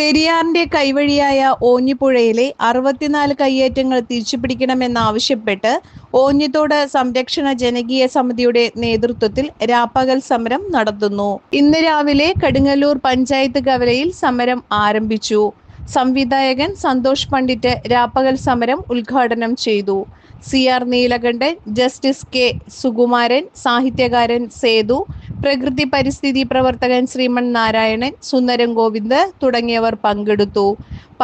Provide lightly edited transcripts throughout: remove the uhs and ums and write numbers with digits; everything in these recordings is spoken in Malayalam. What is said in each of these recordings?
പെരിയാറിന്റെ കൈവഴിയായ ഓഞ്ഞിപ്പുഴയിലെ 64 കയ്യേറ്റങ്ങൾ തിരിച്ചുപിടിക്കണമെന്നാവശ്യപ്പെട്ട് ഓഞ്ഞിത്തോട് സംരക്ഷണ ജനകീയ സമിതിയുടെ നേതൃത്വത്തിൽ രാപ്പകൽ സമരം നടത്തുന്നു. ഇന്ന് രാവിലെ കടുങ്ങല്ലൂർ പഞ്ചായത്ത് കവലയിൽ സമരം ആരംഭിച്ചു. സംവിധായകൻ സന്തോഷ് പണ്ഡിറ്റ് രാപ്പകൽ സമരം ഉദ്ഘാടനം ചെയ്തു. CR Neelakantan, justice K Sukumaran, സാഹിത്യകാരൻ സേതു, പ്രകൃതി പരിസ്ഥിതി പ്രവർത്തകൻ ശ്രീമൻ നാരായണൻ, സുന്ദരം ഗോവിന്ദ് തുടങ്ങിയവർ പങ്കെടുത്തു.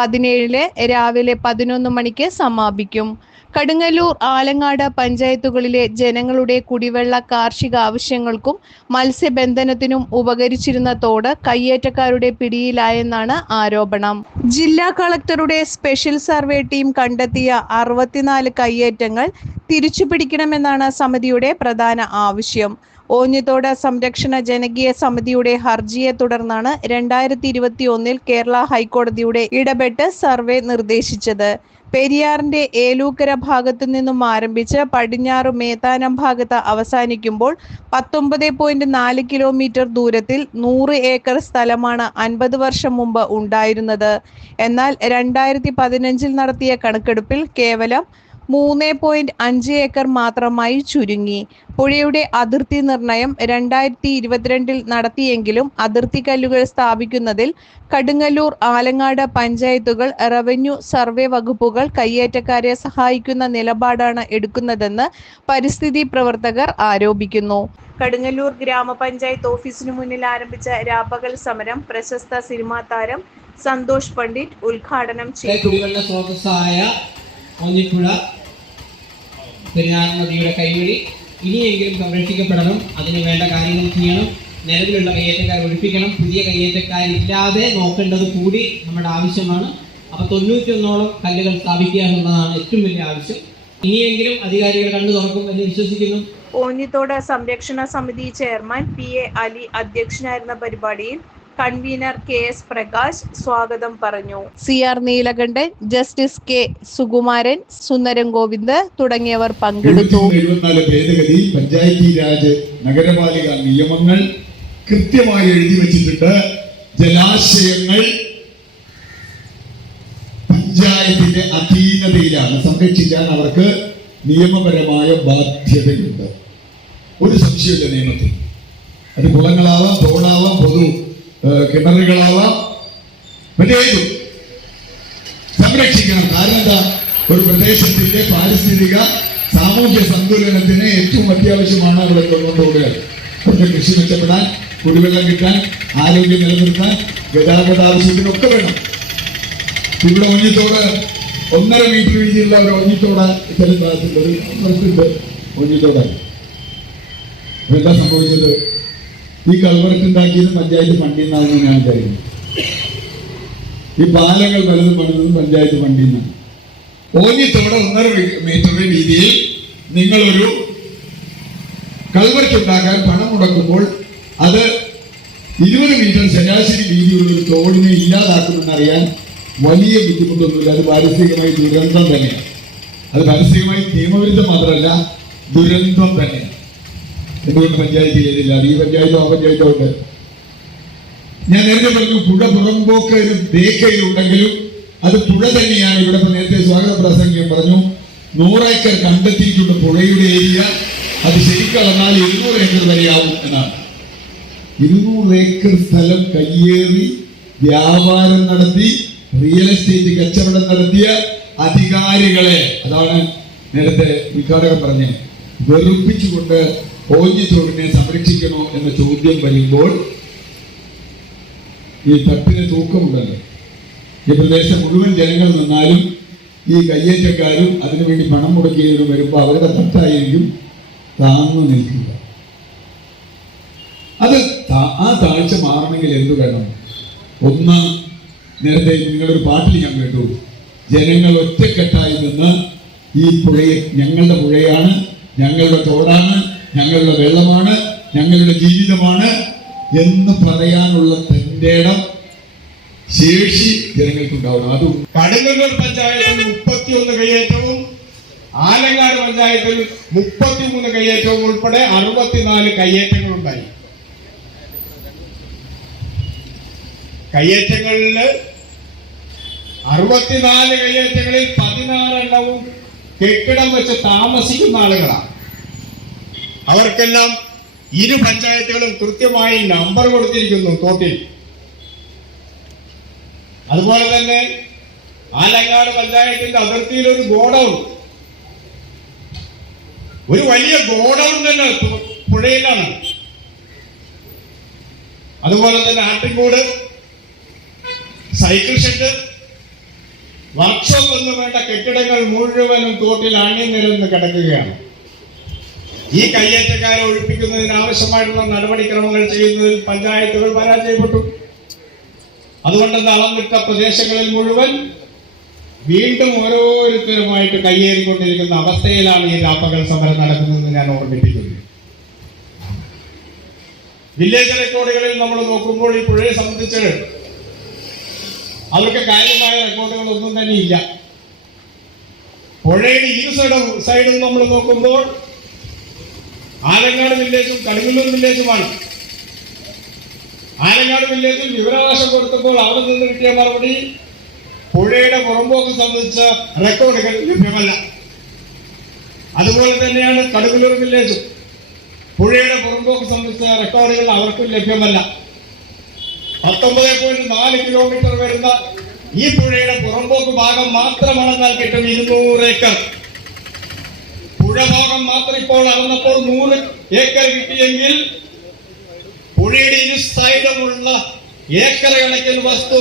17 രാവിലെ 11 മണിക്ക് സമാപിക്കും. കടുങ്ങല്ലൂർ, ആലങ്ങാട് പഞ്ചായത്തുകളിലെ ജനങ്ങളുടെ കുടിവെള്ള, കാർഷിക ആവശ്യങ്ങൾക്കും മത്സ്യബന്ധനത്തിനും ഉപകരിച്ചിരുന്ന തോട് കയ്യേറ്റക്കാരുടെ പിടിയിലായെന്നാണ് ആരോപണം. ജില്ലാ കളക്ടറുടെ സ്പെഷ്യൽ സർവേ ടീം കണ്ടെത്തിയ 64 കയ്യേറ്റങ്ങൾ തിരിച്ചുപിടിക്കണമെന്നാണ് സമിതിയുടെ പ്രധാന ആവശ്യം. ഓഞ്ഞിത്തോട് സംരക്ഷണ ജനകീയ സമിതിയുടെ ഹർജിയെ തുടർന്നാണ് 2021 കേരള ഹൈക്കോടതിയുടെ ഇടപെട്ട് സർവേ നിർദ്ദേശിച്ചത്. പെരിയാറിന്റെ ഏലൂക്കര ഭാഗത്തു നിന്നും ആരംഭിച്ച് പടിഞ്ഞാറു മേത്താനം ഭാഗത്ത് അവസാനിക്കുമ്പോൾ 19.4 കിലോമീറ്റർ ദൂരത്തിൽ 100 ഏക്കർ സ്ഥലമാണ് 50 വർഷം മുമ്പ് ഉണ്ടായിരുന്നത്. എന്നാൽ 2015 നടത്തിയ കണക്കെടുപ്പിൽ കേവലം 3.5 ഏക്കർ മാത്രമായി ചുരുങ്ങി. പുഴയുടെ അതിർത്തി നിർണയം 2022 നടത്തിയെങ്കിലും അതിർത്തി കല്ലുകൾ സ്ഥാപിക്കുന്നതിൽ കടുങ്ങല്ലൂർ, ആലങ്ങാട് പഞ്ചായത്തുകൾ, റവന്യൂ സർവേ വകുപ്പുകൾ കയ്യേറ്റക്കാരെ സഹായിക്കുന്ന നിലപാടാണ് എടുക്കുന്നതെന്ന് പരിസ്ഥിതി പ്രവർത്തകർ ആരോപിക്കുന്നു. കടുങ്ങല്ലൂർ ഗ്രാമപഞ്ചായത്ത് ഓഫീസിനു മുന്നിൽ ആരംഭിച്ച രാപ്പകൽ സമരം പ്രശസ്ത സിനിമാ താരം സന്തോഷ് പണ്ഡിറ്റ് ഉദ്ഘാടനം ചെയ്തു. ഓഞ്ഞിപ്പുഴ പെരിയാർ നദിയുടെ കൈവഴി ഇനിയെങ്കിലും സംരക്ഷിക്കപ്പെടണം. അതിന് വേണ്ട കാര്യങ്ങൾ ചെയ്യണം. നിലവിലുള്ള കയ്യേറ്റക്കാർ ഒഴിപ്പിക്കണം. പുതിയ കയ്യേറ്റക്കാരില്ലാതെ നോക്കേണ്ടത് കൂടി നമ്മുടെ ആവശ്യമാണ്. അപ്പോൾ 91ഓളം കല്ലുകൾ സ്ഥാപിക്കുക എന്നുള്ളതാണ് ഏറ്റവും വലിയ ആവശ്യം. ഇനിയെങ്കിലും അധികാരികൾ കണ്ടു തുറക്കും എന്ന് വിശ്വസിക്കുന്നു. ഓഞ്ഞിത്തോട് സംരക്ഷണ സമിതി ചെയർമാൻ PA അലി അധ്യക്ഷനായിരുന്ന പരിപാടിയിൽ കൺവീനർ KS പ്രകാശ് സ്വാഗതം പറഞ്ഞു. CR Neelakantan, justice K Sukumaran, Sundaram Govind തുടങ്ങിയവർ പങ്കെടുത്തു. ഭേദഗതി പഞ്ചായത്തി രാജ് നഗരപാലിക നിയമങ്ങൾ കൃത്യമായി എഴുതി വെച്ചിട്ടുണ്ട്. ജലാശയങ്ങൾ പഞ്ചായത്തിന്റെ അധീനതയിലാണ്. സംരക്ഷിക്കാൻ അവർക്ക് നിയമപരമായ ബാധ്യതയുണ്ട്. ഒരു സംശയമില്ല നിയമത്തിൽ. അത് കുളങ്ങളാവാം, തോടാവാം, പൊതു കിണറുകളാവാം, മറ്റേതും സംരക്ഷിക്കണം. കാരണം എന്താ? ഒരു പ്രദേശത്തിന്റെ പാരിസ്ഥിതിക സാമൂഹ്യ സന്തുലനത്തിന് ഏറ്റവും അത്യാവശ്യമാണ് അവിടെ കൊണ്ടുപോകുക. അവരുടെ കൃഷി മെച്ചപ്പെടാൻ, കുടിവെള്ളം കിട്ടാൻ, ആരോഗ്യം നിലനിർത്താൻ, ഗതാഗത ആവശ്യത്തിനൊക്കെ വേണം. ഇവിടെ ഒഞ്ഞിത്തോട് 1.5 മീറ്റർ വീതിയുള്ള ഒരു ഒഞ്ഞിത്തോട് ഇത്തരം ഭാഗത്തുണ്ട്. ഒരു കൾവറട്ടുണ്ട് ഒഞ്ഞിത്തോടാണ്. എന്താ സംഭവിച്ചത്? ഈ കൾവറട്ട് ഉണ്ടാക്കിയത് പഞ്ചായത്ത് ഫണ്ടിൽ നിന്നാണെന്ന് ഞാൻ വിചാരിക്കുന്നു. ഈ പാലങ്ങൾ പലതും പണിതതും പഞ്ചായത്ത് ഫണ്ടിൽ നിന്നാണ്. ഓഞ്ഞിത്തോട് 1.5 മീറ്റർ വീതിയിൽ നിങ്ങളൊരു കൾവറട്ട് ഉണ്ടാക്കാൻ പണം മുടക്കുമ്പോൾ അത് 20 മീറ്റർ ശരാശരി വീതിയുള്ള ഒരു തോടിനെ ഇല്ലാതാക്കുമെന്നറിയാൻ വലിയ ബുദ്ധിമുട്ടൊന്നുമില്ല. അത് പാരിസ്ഥിതികമായി ദുരന്തം തന്നെയാണ്. അത് പാരിസ്ഥിതികമായി നിയമവിരുദ്ധം മാത്രമല്ല, ദുരന്തം തന്നെയാണ്. എന്തുകൊണ്ട് പഞ്ചായത്ത് ചെയ്തില്ല? ഈ പഞ്ചായത്തോ ആ പഞ്ചായത്തോ ഉണ്ട്. ഞാൻ നേരത്തെ പറഞ്ഞു, പുഴ പുറമ്പോക്ക് ഒരു രേഖയിലുണ്ടെങ്കിലും അത് പുഴ തന്നെയാണ്. ഇവിടെ നേരത്തെ സ്വാഗത പ്രസംഗം പറഞ്ഞു, 100 ഏക്കർ കണ്ടെത്തിയിട്ടുണ്ട് പുഴയുടെ ഏരിയ. അത് ശരിക്കളഞ്ഞാൽ 200 ഏക്കർ വരെയാവും എന്നാണ്. 200 ഏക്കർ സ്ഥലം കയ്യേറി വ്യാപാരം നടത്തി, റിയൽ എസ്റ്റേറ്റ് കച്ചവടം നടത്തിയ അധികാരികളെ, അതാണ് നേരത്തെ ഉദ്ഘാടകൻ പറഞ്ഞ്, വെറുപ്പിച്ചുകൊണ്ട് ഓഞ്ഞിത്തോടിനെ സംരക്ഷിക്കണോ എന്ന ചോദ്യം വരുമ്പോൾ ഈ തട്ടിന് തൂക്കമുണ്ടല്ലോ. ഈ പ്രദേശം മുഴുവൻ ജനങ്ങൾ നിന്നാലും ഈ കയ്യേറ്റക്കാരും അതിനുവേണ്ടി പണം മുടക്കിയവരും വരുമ്പോൾ അവരുടെ തട്ടായിരിക്കും താന്നു നിൽക്കുക. അത് ആ താഴ്ച മാറണമെങ്കിൽ എന്തു വേണം? ഒന്ന്, നേരത്തെ നിങ്ങളൊരു പാട്ടിൽ ഞാൻ കേട്ടു, ജനങ്ങൾ ഒറ്റക്കെട്ടായി നിന്ന് ഈ പുഴയെ ഞങ്ങളുടെ പുഴയാണ്, ഞങ്ങളുടെ തോടാണ്, ഞങ്ങളുടെ വെള്ളമാണ്, ഞങ്ങളുടെ ജീവിതമാണ് എന്ന് പറയാനുള്ള തന്റെ ഇടം, ശേഷി ജനങ്ങൾക്കുണ്ടാവണം. അതും കടുങ്ങല്ലൂർ പഞ്ചായത്തിൽ 31 കയ്യേറ്റവും ആലങ്ങാട് പഞ്ചായത്തിൽ 33 കയ്യേറ്റവും ഉൾപ്പെടെ 64 കയ്യേറ്റങ്ങളുണ്ടായി. കയ്യേറ്റങ്ങളിൽ 64 കയ്യേറ്റങ്ങളിൽ 16 എണ്ണവും കെട്ടിടം വെച്ച് താമസിക്കുന്ന ആളുകളാണ്. അവർക്കെല്ലാം ഇരു പഞ്ചായത്തുകളും കൃത്യമായി നമ്പർ കൊടുത്തിരിക്കുന്നു തോട്ടിൽ. അതുപോലെ തന്നെ ആലങ്ങാട് പഞ്ചായത്തിന്റെ അതിർത്തിയിൽ ഒരു ഗോഡൌൺ, ഒരു വലിയ ഗോഡൌൺ തന്നെ പുഴയിലാണ്. അതുപോലെ തന്നെ ആട്ടിൻകൂട്, സൈക്കിൾ ഷെഡ്, വർക്ക്ഷോപ്പ് എന്ന് വേണ്ട കെട്ടിടങ്ങൾ മുഴുവനും തോട്ടിൽ അണിനിരന്ന് കിടക്കുകയാണ്. ഈ കയ്യേറ്റക്കാരെ ഒഴിപ്പിക്കുന്നതിന് ആവശ്യമായിട്ടുള്ള നടപടിക്രമങ്ങൾ ചെയ്യുന്നതിൽ പഞ്ചായത്തുകൾ പരാജയപ്പെട്ടു. അതുകൊണ്ട് അളന്നിട്ട പ്രദേശങ്ങളിൽ മുഴുവൻ വീണ്ടും ഓരോരുത്തരുമായിട്ട് കയ്യേറിക്കൊണ്ടിരിക്കുന്ന അവസ്ഥയിലാണ് ഈ രാപ്പകൽ സമരം നടക്കുന്നതെന്ന് ഞാൻ ഓർമ്മിപ്പിക്കുന്നു. വില്ലേജ് റെക്കോർഡുകളിൽ നമ്മൾ നോക്കുമ്പോൾ ഈ പുഴയെ സംബന്ധിച്ച് അവർക്ക് കാര്യമായ റെക്കോർഡുകൾ ഒന്നും തന്നെ ഇല്ല. പുഴയുടെ ഇരു സൈഡും നമ്മൾ നോക്കുമ്പോൾ ആലങ്ങാട് വില്ലേജും കടുങ്ങല്ലൂർ വില്ലേജുമാണ്. ആലങ്ങാട് വില്ലേജിൽ വിവരാവകാശം കൊടുത്തപ്പോൾ അവിടെ നിന്ന് കിട്ടിയ മറുപടി പുഴയുടെ പുറമ്പോക്ക് സംബന്ധിച്ച റെക്കോർഡുകൾ ലഭ്യമല്ല. അതുപോലെ തന്നെയാണ് കടുങ്ങല്ലൂർ വില്ലേജും. പുഴയുടെ പുറമ്പോക്ക് സംബന്ധിച്ച റെക്കോർഡുകൾ അവർക്കും ലഭ്യമല്ല. 19.4 കിലോമീറ്റർ വരുന്ന ഈ പുഴയുടെ പുറമ്പോക്ക് ഭാഗം മാത്രമാണെന്നാൽ കിട്ടും 200 ഏക്കർ. പുഴ ഭാഗം മാത്രം ഇപ്പോൾ അളന്നപ്പോൾ 100 ഏക്കർ കിട്ടിയെങ്കിൽ പുഴയുടെ ഇരു സൈഡുമുള്ള ഏക്കർ കണക്കിന് വസ്തു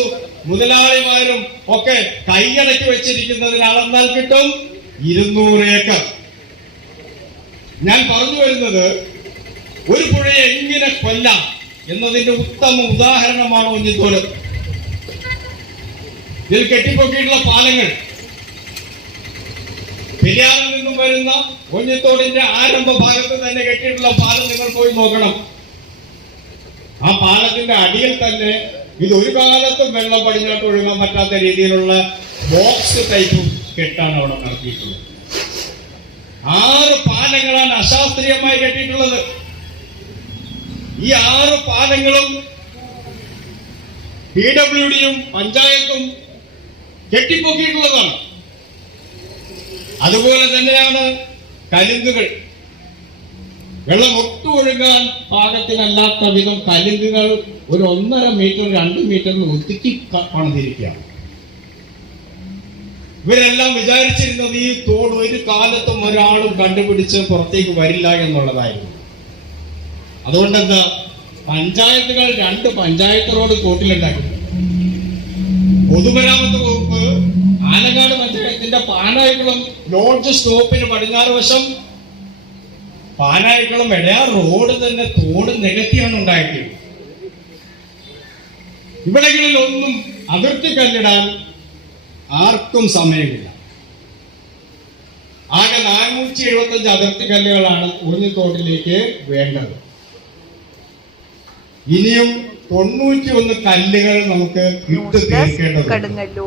മുതലാളിമാരും ഒക്കെ കൈയടക്കി വെച്ചിരിക്കുന്നതിന് അളന്നാൽ കിട്ടും 200 ഏക്കർ. ഞാൻ പറഞ്ഞു വരുന്നത് ഒരു പുഴയെ എങ്ങനെ കൊല്ലാം എന്നതിന്റെ ഉത്തമ ഉദാഹരണമാണ് ഒഞ്ഞിത്തോട്. ഇതിൽ കെട്ടിപ്പൊക്കിയിട്ടുള്ള പാലങ്ങൾ, പെരിയാറിൽ നിന്നും വരുന്ന ഒഞ്ഞിത്തോടിന്റെ ആരംഭ ഭാഗത്ത് തന്നെ കെട്ടിയിട്ടുള്ള പാലം നിങ്ങൾ പോയി നോക്കണം. ആ പാലത്തിന്റെ അടിയിൽ തന്നെ ഇത് ഒരു കാലത്തും വെള്ളം പടിഞ്ഞാട്ട് ഒഴുകാൻ പറ്റാത്ത രീതിയിലുള്ള ബോക്സ് ടൈപ്പ് കെട്ടാണ് അവിടെ നടത്തിയിട്ടുള്ളത്. 6 പാലങ്ങളാണ് അശാസ്ത്രീയമായി കെട്ടിയിട്ടുള്ളത്. ഈ 6 പാലങ്ങളും PWDയും പഞ്ചായത്തും കെട്ടിപ്പൊക്കിയിട്ടുള്ളതാണ്. അതുപോലെ തന്നെയാണ് കലുങ്കുകൾ. വെള്ളം ഒട്ടും ഒഴുകാൻ പാകത്തിനല്ലാത്ത വിധം കലുങ്കുകൾ ഒരു 1.5 മീറ്റർ 2 മീറ്ററിൽ ഒതുക്കി പണിതിരിക്കുകയാണ്. ഇവരെല്ലാം വിചാരിച്ചിരുന്നത് ഈ തോട് ഒരു കാലത്തും ഒരാളും കണ്ടുപിടിച്ച് പുറത്തേക്ക് വരില്ല എന്നുള്ളതായിരുന്നു. അതുകൊണ്ടെന്താ പഞ്ചായത്തുകൾ 2 പഞ്ചായത്ത് റോഡ് തോട്ടിലുണ്ടാക്കി. പൊതുമരാമത്ത് വകുപ്പ് ആലങ്ങാട് പഞ്ചായത്തിന്റെ പാനായിക്കുളം ലോഡ്ജ് സ്റ്റോപ്പിന് പടിഞ്ഞാറ് വശം പാനായിക്കുളം എടയാർ റോഡ് തന്നെ തോട് നികത്തിയാണ് ഉണ്ടാക്കിയത്. ഇവിടങ്ങളിൽ ഒന്നും അതിർത്തി കല്ലിടാൻ ആർക്കും സമയമില്ല. ആകെ 475 അതിർത്തി കല്ലുകളാണ് ഒഞ്ഞിത്തോട്ടിലേക്ക് വേണ്ടത്. ഇനിയും 91 കല്ലുകൾ നമുക്ക് ഇട്ട് തീർക്കേണ്ടതുണ്ട്.